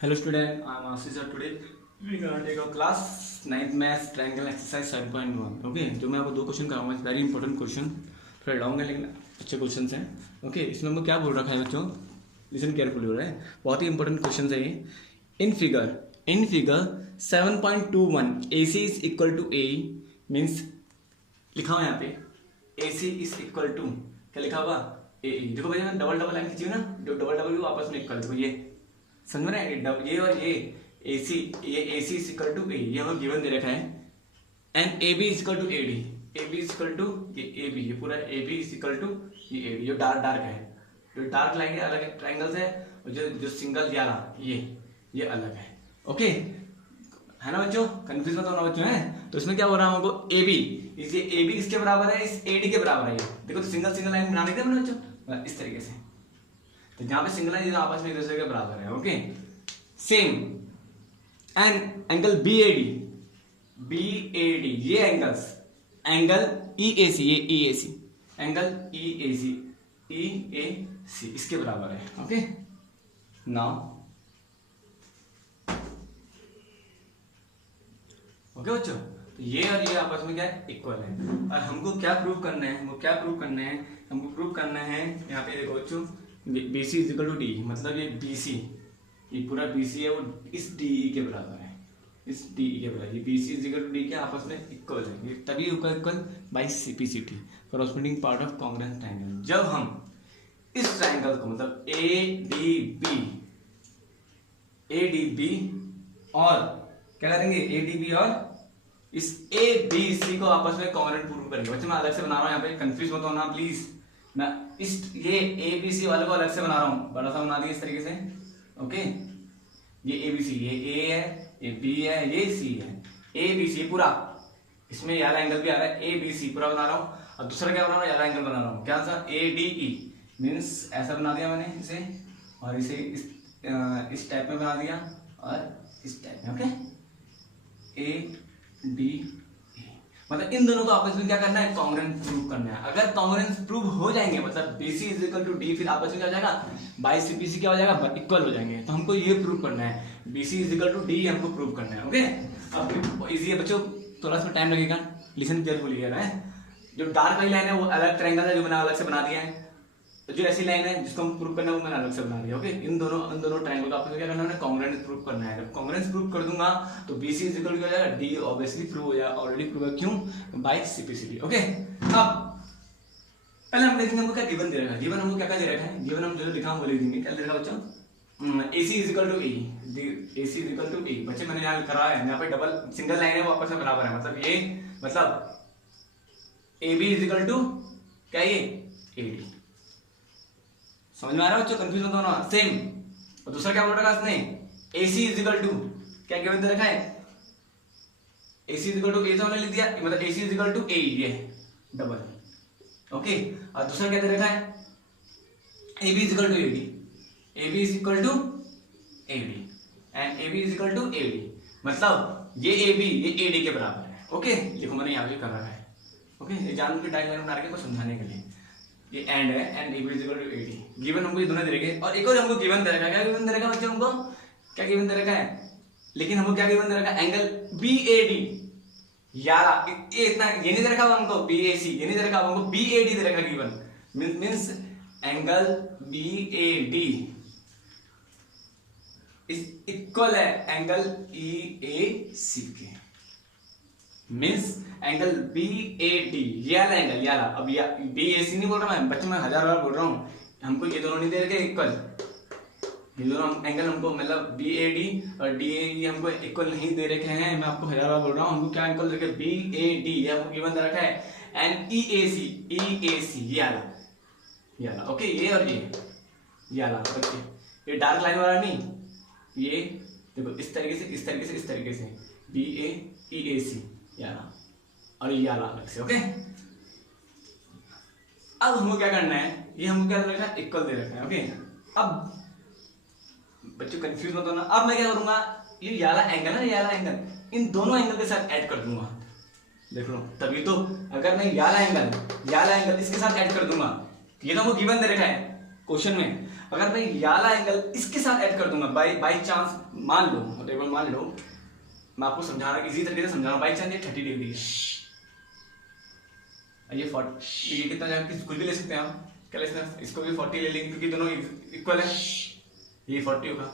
Hello student, I am Ashish sir. Today we gonna take our class 9th maths triangle exercise 7.1. Okay, जो मैं आपको दो question कराऊंगा. Very important question, थोड़ा long है लेकिन अच्छे क्वेश्चन हैं. ओके, इसमें हमको क्या बोल रखा है बच्चों, लिसन केयरफुली हो रहा है. बहुत ही इंपॉर्टेंट क्वेश्चन है ये. In figure 7.21 AC is equal to A means लिखा हुआ यहाँ पे AC इज इक्वल टू क्या लिखा हुआ AE. देखो भैया डबल डबल लाइन खींची ना, जो डबल डबल आपस में इक्वल. देखो ये समझ रहे हैं, ये और ये AC, ये AC is equal to A, ये हमें गिवन दे रखा है. And AB is equal to AD, AB is equal to ये AB, ये पूरा AB इज इक्वल टू ये AD. जो डार्क डार्क है, जो डार्क लाइन है अलग ट्रायंगल्स है, और जो जो सिंगल याला ये अलग है. ओके है ना बच्चों, कंफ्यूज मत होना बच्चों है. तो इसमें क्या हो रहा है हमको AB, इस ये AB किसके बराबर है, इस AD के बराबर है. ये देखो तो सिंगल सिंगल लाइन बना देते हैं बच्चों इस तरीके से. तो जहां पे सिंगल लाइन आपस में एक दूसरे के बराबर है. Okay same and angle BAD ये एंगल EAC, ये EAC एंगल EAC इसके बराबर है. ओके नाउ ओके बच्चों, तो ये और ये आपस में क्या है, इक्वल है. और हमको क्या प्रूव करना है, हमको प्रूव करना है यहाँ पे देखो बच्चों, BC is equal to D, मतलब ये BC, ये पूरा BC है वो इस DE के बराबर है, इस DE के बराबर. ये BC is equal to D के आपस में इक्वल है, ये तभी equal by CPCT corresponding part of congruent triangle. जब हम इस ट्रायंगल को मतलब ADB और क्या करेंगे, ADB और इस ABC को आपस में कॉन्ग्रुएंट प्रूव करेंगे. बच्चे मैं अलग से बना रहा हूँ यहाँ पे, कंफ्यूज मत होना प्लीज. मैं इस ये ABC वाले को अलग से बना रहा हूँ, बड़ा सा बना दिया इस तरीके से. ओके ये ABC, ये A है, ये B है, ये C है. ABC पूरा, इसमें ये वाला एंगल भी आ रहा है, ABC पूरा बना रहा हूँ. और दूसरा क्या बना रहा हूँ, ये वाला एंगल बना रहा हूँ, क्या सा ADE मीन्स ऐसा बना दिया मैंने इसे, और इसे इस टाइप में बना दिया और इस टाइप में. ओके ADE मतलब इन दोनों को आपस में क्या करना है, कॉन्ग्रुएंट प्रूव करना है. अगर कॉन्ग्रुएंट प्रूव हो जाएंगे मतलब BC is equal to D, फिर आपस में क्या हो जाएगा, बाय CPC क्या हो जाएगा, इक्वल हो जाएंगे. तो हमको ये प्रूव करना है, BC is equal to D हमको प्रूव करना है. ओके अब इजी है बच्चों, थोड़ा सा टाइम लगेगा, लिसन केयरफुली है. जो डार्क वाली लाइन है वो अलग ट्रायंगल है, जो मैंने अलग से बना दिया है. जो ऐसी लाइन है जिसको हम प्रूव करना है वो मैंने अलग से बना दिया. ओके इन दोनों ट्रायंगल को आपको क्या करना है, कॉन्ग्रुएंट प्रूव करना है. जब कॉन्ग्रुएंट प्रूव कर दूंगा तो BC इज इक्वल टू हो जाएगा D, ऑब्वियसली प्रूव हो जाएगा, ऑलरेडी प्रूव है. क्यों, बाय CPCT. ओके अब पहले हम देखेंगे हमको क्या गिवन दे रखा है. गिवन हमको क्या क्या दे रखा है, गिवन हम जो लिखा हम वो लिख देंगे. क्या दे रखा बच्चों, AC is equal to E, AC is equal to E. बच्चे मैंने यहाँ लिखा है, यहाँ पे डबल सिंगल लाइन है वो आपस में बराबर है, मतलब ये मतलब AB इज इक्वल टू क्या, ये AD. समझ में आ रहा है बच्चों, कंफ्यूज मत होना. सेम और दूसरा क्या बोल रखा है इसने, AC इज इक्वल टू क्या गिवन दे रखा है, AC is equal to A हमने लिख दिया, मतलब AC is equal to A, ये डबल. ओके और दूसरा क्या दे रखा है, AB is equal to AD, AB is equal to AD and AB is equal to AD, मतलब ये AB ये AD के बराबर है. ओके देखो मैंने यहाँ पे कर रखा है. ओके ये जानबूझ के डायग्राम बना के समझाने के लिए. ये एंड है and AB is equal to AD. Given हमको ये दोनों दे रखे, और एक और हमको गिवन दे रखा है. क्या गिवन दे रखा बच्चों, हमको क्या गिवन दे रखा है, लेकिन हमको क्या गिवन दे रखा है, एंगल BAD. यार ये इतना ये नहीं दे रखा हमको BAC, ये नहीं दे रखा हमको BAD दे रखा given. Means angle BAD is equal है एंगल EAC के. मींस एंगल BAD ये वाला एंगल, ये वाला, अब BAC नहीं बोल रहा मैं बच्चे, मैं 1000 बार बोल रहा हूँ. हमको ये दोनों नहीं दे रखे इक्वल, ये दोनों एंगल हमको मतलब BAD और DAE हमको इक्वल नहीं दे रखे हैं. मैं आपको 1000 बार बोल रहा हूँ, हमको क्या इक्वल दे रखे, BAD ये हमको गिवन दे रखा है, एंड EAC ये वाला. ओके ये और ये वाला बच्चे, ये डार्क लाइन वाला नहीं, ये देखो इस तरीके से BAEAC याला और ये वाला अलग से. ओके अब हमको क्या करना है, ये हमको क्या दे रखा है, इक्वल दे रखा है. ओके अब बच्चों कंफ्यूज मत होना. अब मैं क्या करूंगा, ये वाला एंगल है, ये वाला एंगल, इन दोनों एंगल के साथ ऐड कर दूंगा. देख लो तभी तो, अगर मैं वाला एंगल इसके साथ ऐड कर दूंगा, ये तो हमको गिवन दे रखा है क्वेश्चन में. अगर मैं ये वाला एंगल इसके साथ ऐड कर दूंगा बाई चांस, मान लो मतलब मान लो, मैं आपको समझा रहा हूँ इजी तरीके से समझा रहा हूँ, बाई चांस ये 30 डिग्री है, ये 40, ये कितना जाएगा, कुछ भी ले सकते हैं आप, क्या ले सकते हैं, इसको भी 40 ले लेंगे क्योंकि दोनों इक्वल है, ये 40 होगा,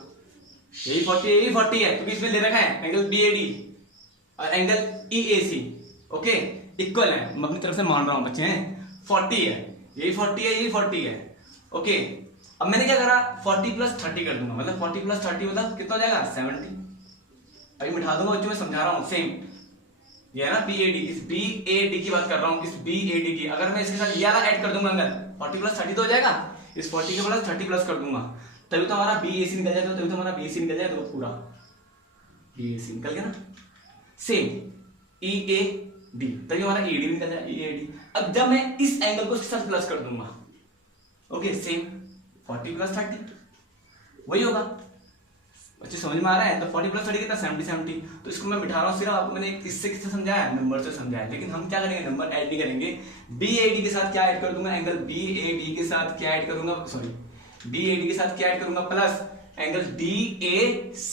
यही 40 है क्योंकि इसमें ले रखा है एंगल BAD और एंगल EAC, ओके इक्वल है, मैं अपनी तरफ से मान रहा हूँ बच्चे हैं, 40 है, यही 40 है, यही 40 है, ओके। अब मैंने क्या करा, 40 + 30 कर दूंगा, मतलब 40 + 30 मतलब कितना हो जाएगा 70, अभी मिठा दूंगा बच्चों, मैं समझा रहा हूँ सेम, ये है ना BAD, इस BAD की बात कर रहा हूँ, इस BAD की, अगर मैं इसके साथ ये वाला ऐड कर दूंगा एंगल 40 + 30 तो हो जाएगा, इस 40 के प्लस 30 प्लस कर दूंगा, तभी तो हमारा BAC निकल जाएगा, तभी तो हमारा BAC निकल जाएगा, तो पूरा BAC निकल गया ना, सेम EAD, तभी हमारा EAD निकल जाएगा, EAD। अब जब मैं इस एंगल को इसके साथ प्लस कर दूंगा, ओके सेम 40 + 30 वही होगा, बच्चे समझ में आ रहा है, तो 40 + 30 कितना 70, तो इसको मैं बिठा रहा हूँ, सिर्फ आपको मैंने इससे किससे समझाया, नंबर से समझाया, लेकिन हम क्या करेंगे, नंबर ऐड नहीं करेंगे, BAD के साथ क्या ऐड कर दूंगा, एंगल BAD के साथ क्या ऐड करूंगा, सॉरी BAD के साथ क्या ऐड करूंगा, plus angle DAC,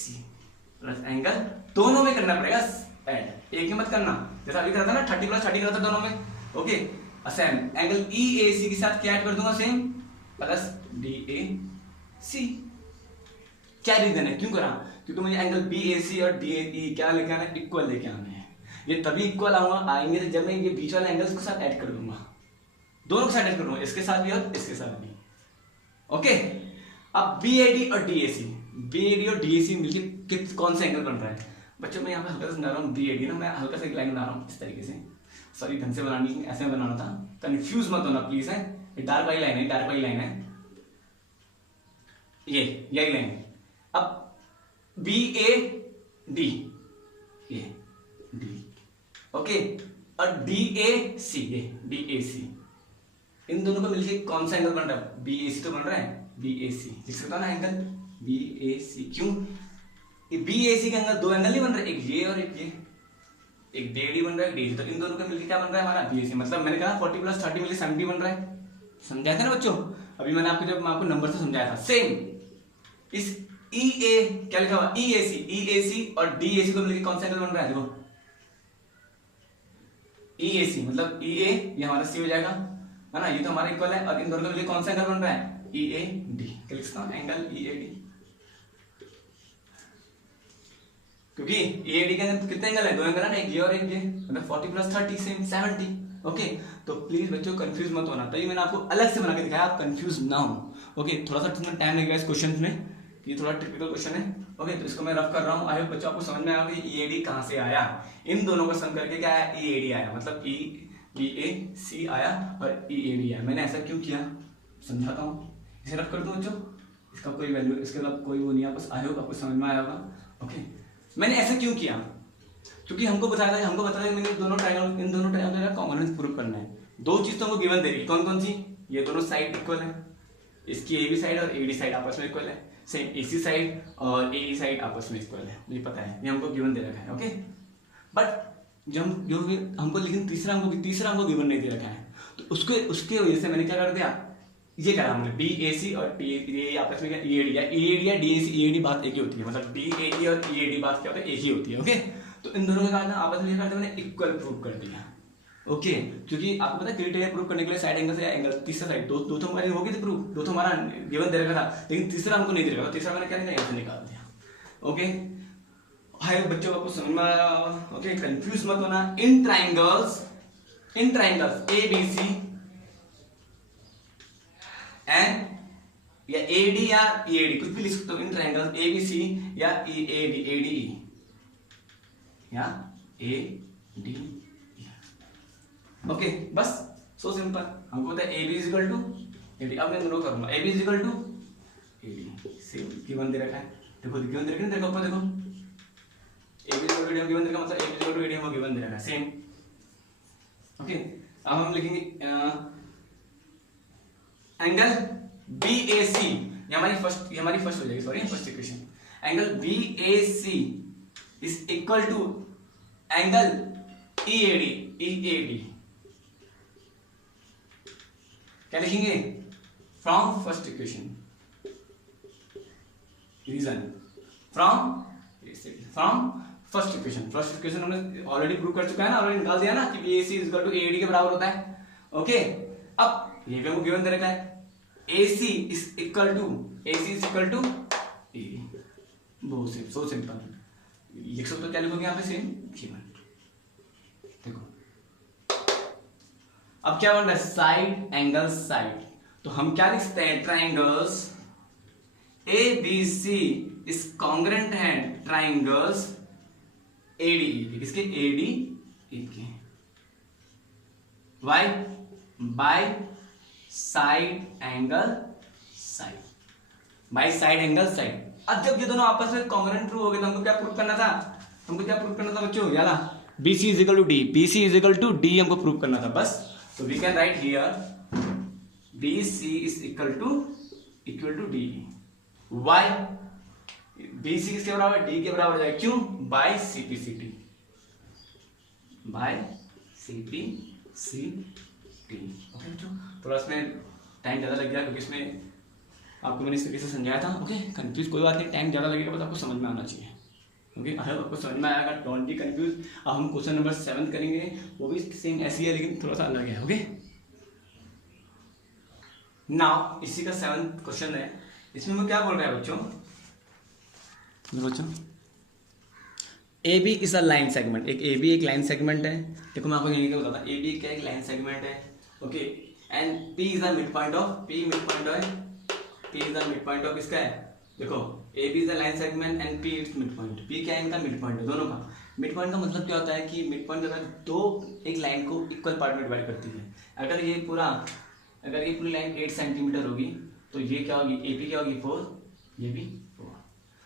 plus angle दोनों में करना पड़ेगा ऐड, एक ही मत करना, जैसा अभी करा था ना 30 + 30 करा था दोनों में, ओके। सेम एंगल EAC के साथ क्या ऐड कर दूंगा, सेम प्लस DAC। क्या रीजन है, क्यों करा, क्योंकि मुझे एंगल BAC और DAE क्या लेके आना है, इक्वल लेके आना है, ये तभी इक्वल आएंगे जब मैं ये बीच वाले एंगल्स के साथ ऐड कर दूंगा, दोनों के साथ ऐड करूंगा, इसके साथ भी और इसके साथ भी, ओके। अब BAD और DAC मिलके कौन सा एंगल बन रहा है, बच्चों मैं यहाँ पे हल्का से समझा रहा हूँ, BAD ना मैं हल्का सा एक लाइन बना रहा हूँ इस तरीके से, सॉरी ढंग से बनानी, ऐसे में बनाना था, कंफ्यूज मत होना प्लीज, है ये डार्क वाली लाइन है, डार्क वाली लाइन है, ये यही लाइन। अब BAD ये D, ओके, और DAC ये DAC, इन दोनों को मिलके कौन सा एंगल बन रहा है, BAC तो बन रहा है, BAC लिख सकता ना एंगल BAC, क्यों, BAC के एंगल दो एंगल नहीं बन रहे, एक ये और एक ये, एक DAD बन रहा है, DAC, तो इन दोनों का मिलके क्या बन रहा है हमारा BAC, मतलब मैंने कहा 40 + 30 मिलके 70 बन रहा है, समझाया था ना बच्चों, अभी मैंने आपको जब मैं आपको नंबर से समझाया था, सेम इस क्या लिखा हुआ EAC और DAC को मिलके कौन सा एंगल बन रहा है, देखो EAC मतलब EA, ये हमारा C हो जाएगा, है ना, ये तो हमारा इक्वल है, और इन दोनों को मिलके कौन सा एंगल बन रहा है, EAD, क्या लिखता हूं, एंगल EAD, क्योंकि EAD के अंदर कितने एंगल है, दो एंगल है ना, एक ये और एक ये, मतलब 40 + 30 सेम 70, ओके। तो प्लीज बच्चों कंफ्यूज मत होना, तो ये मैंने आपको अलग से बना के दिखाया, आप कंफ्यूज ना हो, ओके। थोड़ा सा टाइम लगेगा इस क्वेश्चन में, ये थोड़ा टिपिकल क्वेश्चन है, ओके, तो इसको मैं रफ कर रहा हूँ, आई होप बच्चों आपको समझ में आया कि EAD कहाँ से आया, इन दोनों को सम करके क्या आया, EAD आया, मतलब BAC आया और EAD आया। मैंने ऐसा क्यों किया समझाता हूँ, इसे रफ कर दूं बच्चों, इसका कोई वैल्यू, इसके बाद कोई वो नहीं है, बस आई होप आपको समझ में आया होगा, ओके। मैंने ऐसा क्यों किया, क्योंकि हमको बताया था मैंने दोनों ट्रायंगल, इन दोनों ट्रायंगल का कॉन्ग्रुएंस प्रूव करना है, दो चीज तो हमको गिवन दे रही है, कौन कौन सी, ये दोनों साइड इक्वल है, इसकी AB साइड और AD साइड आपस में इक्वल है, सेम AC साइड और AE साइड आपस में इक्वल है, मुझे पता है, ये हमको गिवन दे रखा है, ओके। बट जो हमको, लेकिन तीसरा हमको गिवन नहीं दे रखा है, तो उसके वजह से मैंने क्या कर दिया, ये करा हमने BAC और ये आपस में EAD या DAC EAD बात एक ही होती है, मतलब BAD और EAD बात क्या होता है, एक ही होती है, ओके। तो इन दोनों के कारण आपस में मैंने इक्वल प्रूव कर दिया, ओके। क्योंकि आपको पता है क्राइटेरिया प्रूव करने के लिए साइड एंगल से एंगल, तीसरा साइड, दो तो हमारे हो गए थे प्रूव, दो तो हमारा गिवन दे रखा था, लेकिन तीसरा हमको नहीं दे रखा था, तीसरा मैंने क्या किया, यहाँ से निकाल दिया, ओके। हाय बच्चों, आपको समझ में आया, ओके, कंफ्यूज मत होना, इन ट्राइंगल्स ABC एंड या AD या EAD, कुछ भी लिख सकते हो, इन ट्राइंगल्स ABC या ADE या ADE, ओके, बस सो सिंपल। हमको पता है AB = AD, अब मैं दोनों करूंगा, AB = AD, सेम गिवन दे रखा है, देखो गिवन दे रखा है, देखो ऊपर देखो, AB = AD गिवन दे रखा, मतलब AB = AD हमको गिवन दे रखा है, सेम, ओके। अब हम लिखेंगे एंगल BAC, ये हमारी फर्स्ट हो जाएगी, sorry first equation, angle BAC is equal to angle EAD, क्या लिखेंगे, from first equation, reason from first equation हमने ऑलरेडी प्रूव कर चुका है ना, ऑलरेडी निकाल दिया ना कि AC is equal to AD के बराबर होता है। ओके, अब ये भी हमको गिवन दे रखा है AC is equal to AD, बहुत सो सिंपल। लिख सकते हो, क्या लिखोगे यहाँ पे, सेम गिवन। देखो अब क्या बन रहा है, साइड एंगल साइड, तो हम क्या लिख सकते हैं, ट्राइंगल्स ABC इज कॉन्ग्रेंट है ट्राइंगल्स ADE, किसके, ADE के। Why, by side angle side, by side angle side. अब जब ये दोनों आपस में कॉन्ग्रेंट ट्रू हो गए तो हमको क्या प्रूव करना था, बच्चों, याला BC is equal to D हमको प्रूव करना था बस। तो we can write here BC is equal to D। Why, BC किसके बराबर, D के बराबर हो जाएगा, क्यों, बाय CPCT, ओके बच्चों। थोड़ा इसमें टाइम ज़्यादा लग गया क्योंकि इसमें आपको मैंने इस तरीके से समझाया था। ओके, कंफ्यूज कोई बात नहीं, टाइम ज़्यादा लगेगा बट आपको समझ में आना चाहिए। ओके, अगर आपको समझ में आएगा, डोंट बी कंफ्यूज। अब हम क्वेश्चन नंबर 7 करेंगे, वो भी सेम ऐसी है लेकिन थोड़ा सा अलग है। ओके, नाउ इसी का 7th क्वेश्चन है। इसमें वो क्या बोल रहा है बच्चों, AB is a line segment, एक AB एक लाइन सेगमेंट है। देखो मैं आपको यही क्या बताता, AB क्या एक लाइन सेगमेंट है। Okay, and P is the mid point of, P is the mid point of इसका है। देखो AB is the line segment and P is mid point, P क्या है, इनका मिड पॉइंट है दोनों का। मिड पॉइंट का मतलब क्या होता है कि मिड पॉइंट अगर दो एक लाइन को इक्वल पार्ट में डिवाइड करती है, अगर ये पूरी लाइन 8 सेंटीमीटर होगी तो ये क्या होगी, AP क्या होगी 4, ये भी 4।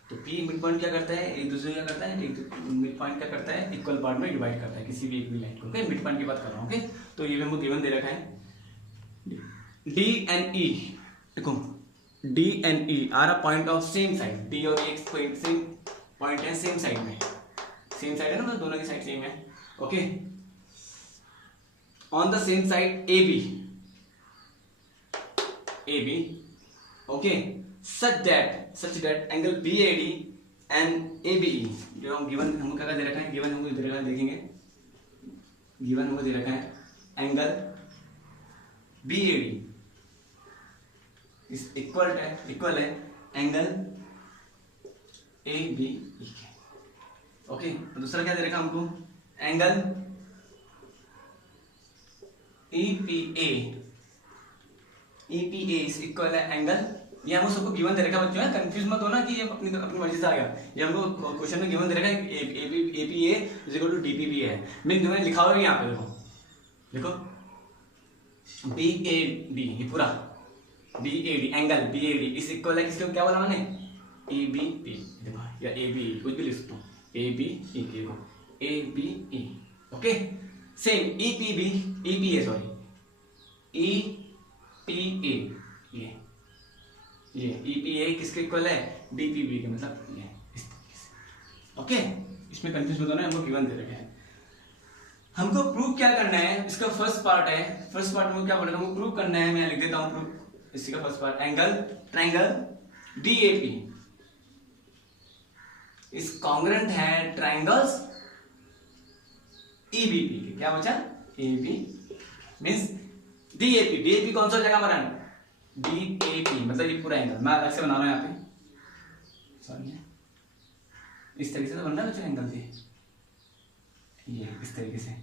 तो P मिड पॉइंट क्या करता है, एक दूसरे क्या करता है, मिड पॉइंट क्या करता है, इक्वल पार्ट में डिवाइड करता है किसी भी एक भी लाइन को। ओके, मिड पॉइंट की बात कर रहा हूँ। ओके, तो ये हमको गिवन दे रखा है D and E। देखो D and E are a point of same side, D और E सेम पॉइंट है, सेम साइड में, सेम साइड है ना, दोनों की साइड सेम है। Okay, on the same side AB, okay, such that angle BAD and ABE, जो हम गिवन हमको क्या दे रखा है, गिवन हमको दे रखा है, देखेंगे गिवन हमको दे रखा है एंगल BAD इस इक्वल है एंगल ABE के। ओके, तो दूसरा क्या दे रखा हमको, एंगल EPA इस इक्वल है एंगल, ये हमको सबको गिवन दे रखा है बच्चों, है कंफ्यूज मत होना कि ये अपनी मर्जी से आ गया। ये हमको क्वेश्चन में गिवन दे रखा है APA is equal to DPB है। मैंने लिखा हुआ है यहाँ पे, देखो BAD, ये पूरा BAD एंगल BAD इस इक्वल है किसको, क्या बोला मैंने, ABE, देखो या ABE कुछ भी लिख सकता हूँ, ABE, देखो ABE। Okay, same EPA sorry EPA, ये EPA किसके इक्वल है, DPB के, मतलब ये इस तरीके से। ओके, इसमें कंफ्यूज मत होना, हमको गिवन दे रखे हैं। हमको प्रूव क्या करना है, इसका फर्स्ट पार्ट है, फर्स्ट पार्ट में क्या बोला हमको प्रूव करना है, मैं लिख देता हूं प्रूफ। इसी का फर्स्ट पार्ट, ट्राइंगल DAP इस कॉन्ग्रेंट है ट्राइंगल्स EBP के, क्या बचा, AB मींस DAP कौन सा जगह हमारा, DAP मतलब ये पूरा एंगल, मैं अलग से बना रहा हूं यहाँ पे, सॉरी, इस तरीके से तो बन रहा है बच्चों एंगल, ये इस तरीके से,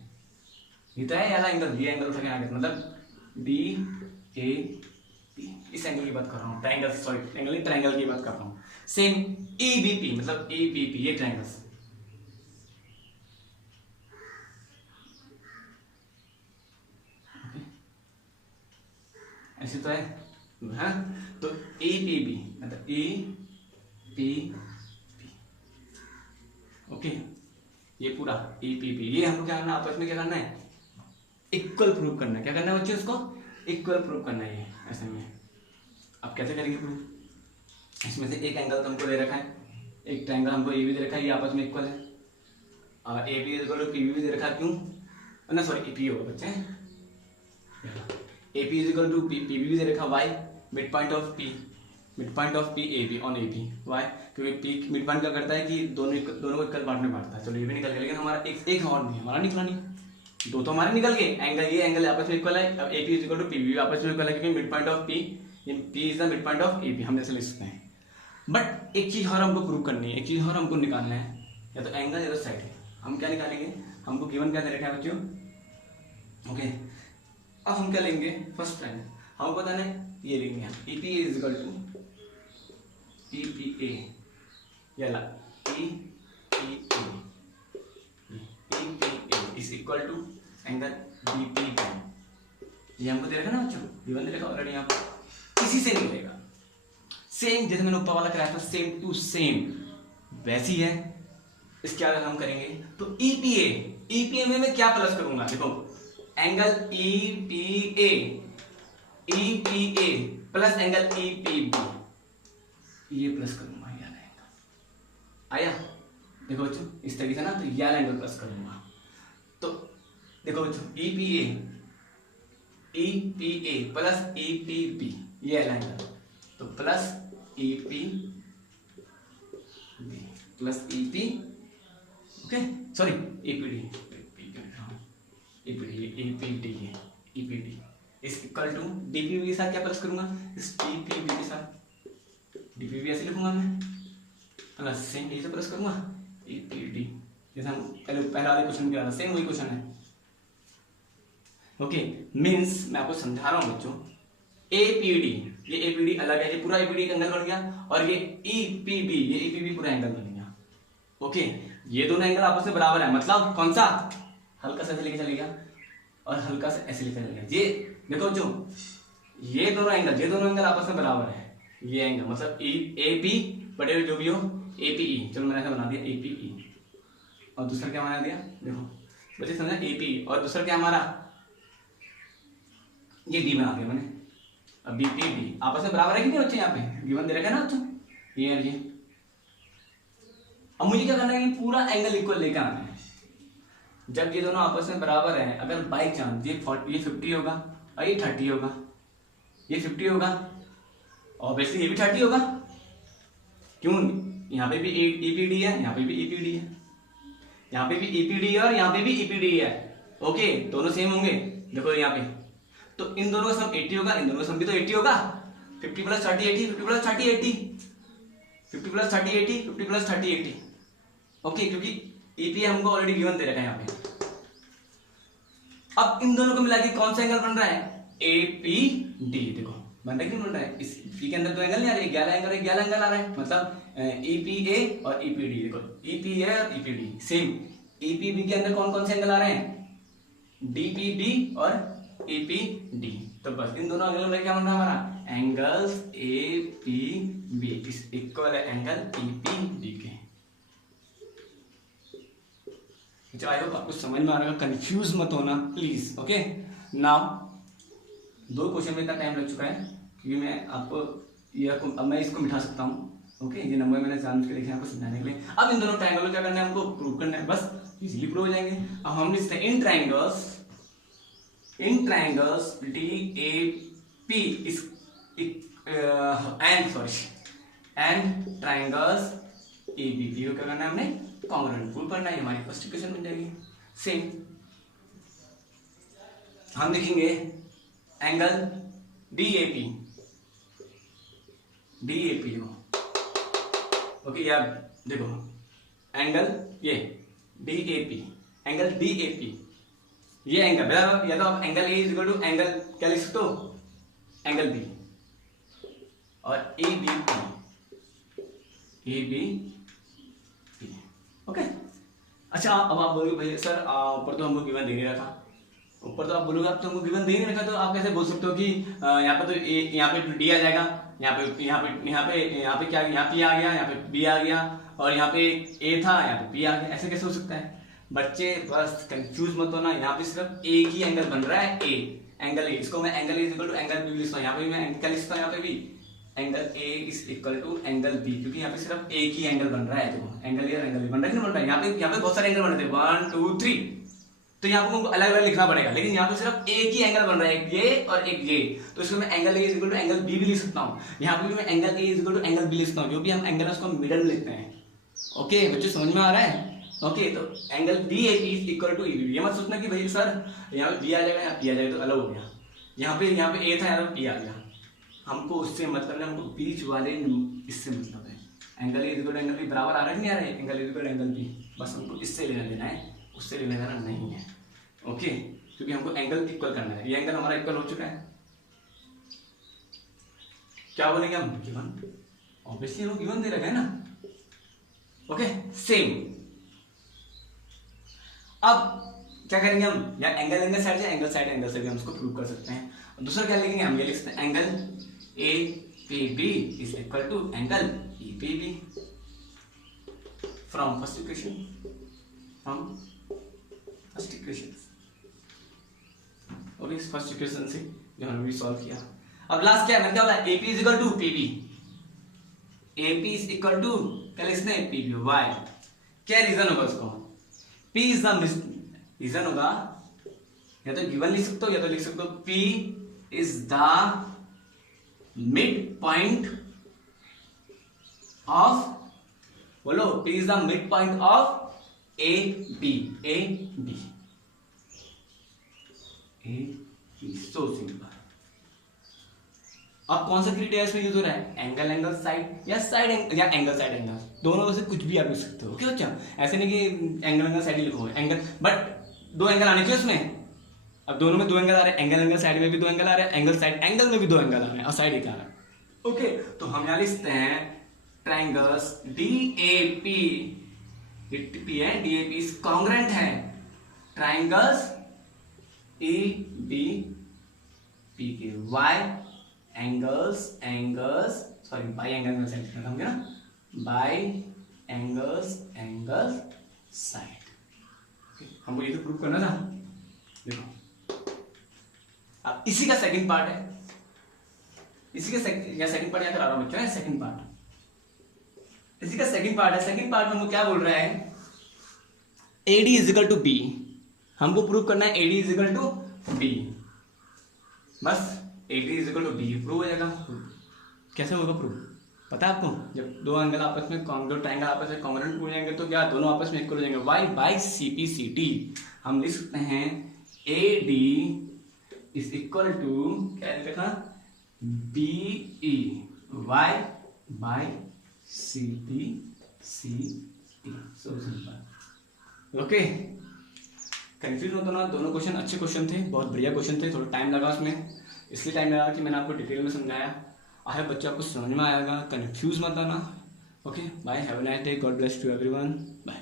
ये तो है याला एंगल, ये एंगल उठा के आगे, मतलब DAP, इस एंगल की बात कर रहा हूँ, ट्राइंगल, सॉरी एंगल नहीं, ट्राइंगल की बात कर रहा हूँ। सेम EBP मतलब EBP, ये ट्राइंगल्स, ऐसे तो है, हाँ, तो EPB मतलब EPP, ओके, ये पूरा EPP, ये हमको क्या करना है, आपस में क्या करना है, इक्वल प्रूव करना है। क्या करना है बच्चों, इसको इक्वल प्रूव करना है, ये ऐसे में। अब कैसे करेंगे प्रूव, इसमें से एक एंगल तो हमको दे रखा है, एक ट्रायंगल हमको AB दे रखा है, ये आपस में इक्वल है, और AB इक्वल टू PB भी दे रखा है, क्यों ना, सॉरी EP होगा बच्चे, AP is equal to PB भी दे रखा, why, mid point of P AB on AB, why, क्योंकि पी मिड पॉइंट क्या करता है कि दोनों को इक्वल पार्ट में बांटता है। चलो ये भी निकल गया, लेकिन हमारा एक और नहीं, हमारा निकला नहीं, दो तो हमारे निकल गए। एंगल ये एंगल आपस में इक्वल है, अब AP is equal to PB आपस में इक्वल है, क्योंकि mid point of P is the mid point of AP, हम ऐसे लिख सकते हैं। बट एक चीज और हमको प्रूव करनी है, एक चीज और हमको निकालना है, या तो एंगल या तो साइड। हम क्या निकालेंगे, हमको गिवन क्या दे रखा है बच्चों, ओके। अब हम क्या लेंगे, फर्स्ट टाइम हमको बताना है, ये लेंगे EP is equal to EPA, या EPA is equal to angle BPB। ये हमको दे रखा ना बच्चों, गिवन दे रखा ऑलरेडी यहाँ पर, इसी से निकलेगा। सेम जैसे मैंने ऊपर वाला कराया था, सेम टू सेम वैसी है। इसके आगे हम करेंगे तो EPA में मैं क्या प्लस करूंगा, देखो angle EPA plus angle EPB, ये प्लस करूंगा, ये आया। देखो बच्चों इस तरीके से ना, तो ये एंगल प्लस करूंगा। तो देखो बच्चों EPA प्लस EPB, ये एंगल, तो plus EPB plus EP, okay sorry EPD इस इक्वल टू DPB के साथ क्या प्लस करूंगा, इस DPB के साथ DPB ऐसे लिखूंगा मैं, प्लस सेम यही से प्लस करूंगा EPD, जैसे हम पहले वाले क्वेश्चन किया था, सेम वही क्वेश्चन है, ओके। मीन्स मैं आपको समझा रहा हूं बच्चों, APD ये APD अलग है, ये पूरा APD का एंगल बन गया, और ये EPB पूरा एंगल बन गया, ओके। ये दोनों एंगल आपस में बराबर है, मतलब कौन सा, हल्का सा ऐसे लेके चलेगा और हल्का सा ऐसे लेके चलेगा। ये देखो जो ये दोनों एंगल आपस में बराबर है, ये एंगल मतलब AP बटे जो भी हो APE, चलो मैंने ऐसा बना दिया APE, और दूसरा क्या बना दिया, देखो बच्चे समझा APE, और दूसरा क्या हमारा ये D बना दिया मैंने। अब BPD आपस में बराबर है कि नहीं बच्चे, यहाँ पे गिवन दे रखा है ना बच्चों, ये और ये। अब मुझे क्या करना है, पूरा एंगल इक्वल लेकर आना है। जब ये दोनों आपस में बराबर है, अगर बाई चांस ये 50 होगा और ये 30 होगा, ये 50 होगा, ऑब्वियसली ये भी 30 होगा, क्यों, यहाँ पे भी EPD है, यहाँ पे भी EPD है, यहाँ पे भी EPD है और यहाँ पे भी EPD है, ओके, दोनों सेम होंगे। देखो यहाँ पे तो इन दोनों का सम 80 होगा, इन दोनों का सम भी तो 80 होगा, 50 plus 30 80, 50 plus 30 80, 50 plus 30 80, 50 plus 30 80, okay, क्योंकि EP हमको ऑलरेडी गिवन दे रखा है यहाँ पे। अब इन दोनों को मिला के कौन सा एंगल बन रहा है, APD, देखो बन रहा है, क्यों बन रहा है, इस P के अंदर दो एंगल नहीं आ रहे, 11 एंगल आ रहा है, मतलब EPA और EPD, देखो EPA और EPD सेम। EPB के अंदर कौन कौन से एंगल आ रहे हैं, DPB और EPD, तो बस इन दोनों एंगल में क्या बन रहा है हमारा, एंगल्स APB इज इक्वल है एंगल EPD के। चलो आई होप आपको समझ में आ रहा है, कंफ्यूज मत होना प्लीज, ओके। नाउ 2 क्वेश्चन में इतना टाइम लग चुका है, क्योंकि मैं आपको अब मैं इसको मिटा सकता हूँ, ओके। ये नंबर मैंने जान के लिखे आपको समझाने के लिए। अब इन दोनों ट्रायंगल क्या करना है, हमको प्रूव करना है, बस इजीली प्रूव हो जाएंगे। अब हम लिखते हैं इन ट्रायंगल्स DAP इस एंड ट्रायंगल्स ABP को क्या करना है, हमने कॉन्ग्रुएंट प्रूव करना है, हमारी फर्स्ट इक्वेशन बन जाएगी। सेम हम लिखेंगे एंगल DAP हो, ओके, या देखो एंगल ये एंगल DAP, ये एंगल बराबर, या तो आप angle A is equal to angle क्या लिख सकते हो, एंगल B, और ABP, ओके। अच्छा अब आप बोलोगे भाई सर ऊपर तो हमको गिवन दे नहीं रखा, ऊपर तो आप बोलोगे आप तो हमको गिवन दे नहीं रखा, तो आप कैसे बोल सकते हो कि यहाँ पे तो यहाँ पे D आ जाएगा, यहाँ पे क्या, यहाँ P आ गया, यहाँ पे B आ गया, और यहाँ पे A था, यहाँ पे P आ गया, ऐसे कैसे हो सकता है बच्चे, बस कंफ्यूज मत होना। यहाँ पे सिर्फ एक ही एंगल बन रहा है, एंगल A, इसको मैं angle is equal to angle B लिखता हूँ, यहाँ पे मैं एंगल लिखता हूँ, यहाँ पे भी angle A is equal to angle B, क्योंकि यहाँ पे सिर्फ एक ही एंगल बन रहा है, देखो एंगल A और एंगल B बन रहा है, नहीं बन रहा है, यहाँ पे बहुत सारे एंगल बन रहे थे, 1 2 3, तो यहाँ पर हमको अलग अलग लिखना पड़ेगा, लेकिन यहाँ पे सिर्फ एक ही एंगल बन रहा है, एक ये और एक ये, तो इसको मैं angle A is equal to angle B भी लिख सकता हूँ। यहाँ पे भी मैं angle A is equal to angle B लिखता हूँ, जो भी हम एंगल है उसको मिडल में लिखते हैं। ओके बच्चों समझ में आ रहा है? ओके तो angle B A is equal to E, ये मत सोचना कि भाई सर यहाँ पे बी आ जाएगा यहाँ पी आ जाएगा तो अलग हो गया, यहाँ पे ए था यहाँ पे पी आ गया, हमको उससे मतलब है, हमको बीच वाले इससे मतलब है। Angle A is equal to angle B बराबर आ रहा है नहीं आ रहा है? Angle A is equal to angle B, बस हमको इससे लेना देना है, उससे लेना देना नहीं है। ओके क्योंकि हमको एंगल इक्वल करना है, ये एंगल हमारा इक्वल हो चुका है। क्या बोलेंगे हम? गिवन, ऑब्वियसली हम गिवन दे रखे हैं ना। ओके सेम, अब क्या करेंगे हम, या एंगल साइड से एंगल से भी हम उसको प्रूव कर सकते हैं। दूसरा क्या लिखेंगे हम, ये लिख सकते हैं angle A P B is equal to angle E P B from first equation, और इस फर्स्ट इक्वेशन से जो हमने भी सॉल्व किया। अब लास्ट क्या है, क्या बोला, AP is equal to PB, AP is equal to क्या लिखते हैं PB, वाई क्या रीजन होगा उसको, P इज द रीजन होगा, या तो गिवन लिख सकते हो या तो लिख सकते हो P is the mid point of, बोलो P is the mid point of AB, so simple. अब कौन सा क्राइटेरिया इसमें यूज हो रहा है, एंगल साइड या साइड एंगल या एंगल साइड एंगल, दोनों में से कुछ भी आप लिख सकते हो। क्यों? अच्छा ऐसे नहीं कि एंगल साइड ही लिखो, एंगल बट दो एंगल आने चाहिए उसमें। अब दोनों में दो एंगल आ रहे हैं, एंगल साइड में भी दो एंगल आ रहे हैं, एंगल साइड एंगल में भी दो एंगल आ रहे हैं और साइड एक आ रहा है। ओके तो हम यहाँ लिखते हैं ट्राइंगल्स DAP, DAP है, DAP इज कॉन्ग्रुएंट है ट्राइंगल्स ABP के y angles sorry by angle side समझे ना, बाई एंगल्स साइड। हमको ये तो प्रूव करना था। देखो अब इसी का सेकंड पार्ट है, इसी का सेकंड पार्ट यहाँ करा रहा हूं बच्चों, सेकंड पार्ट, इसी का सेकंड पार्ट है। सेकंड पार्ट में हमको क्या बोल रहा है, AD is equal to B, हमको प्रूव करना है AD is equal to B, बस AD is equal to B prove हो जाएगा। कैसे होगा प्रूव, पता है आपको, जब दो एंगल आपस में दो ट्रायंगल आपस में कॉन्ग्रुएंट हो जाएंगे तो क्या दोनों आपस में इक्वल हो जाएंगे, y बाई CPCT। हम लिख सकते हैं AD इज इक्वल टू क्या लिखा BE y by CPCT, so simple. Okay confuse होता ना, दोनों क्वेश्चन अच्छे क्वेश्चन थे, बहुत बढ़िया क्वेश्चन थे, थोड़ा टाइम लगा उसमें, इसलिए टाइम लगा कि मैंने आपको डिटेल में समझाया। आई होप बच्चे आपको समझ में आएगा, कंफ्यूज मत आना। Okay bye, have a nice day, God bless to everyone, bye.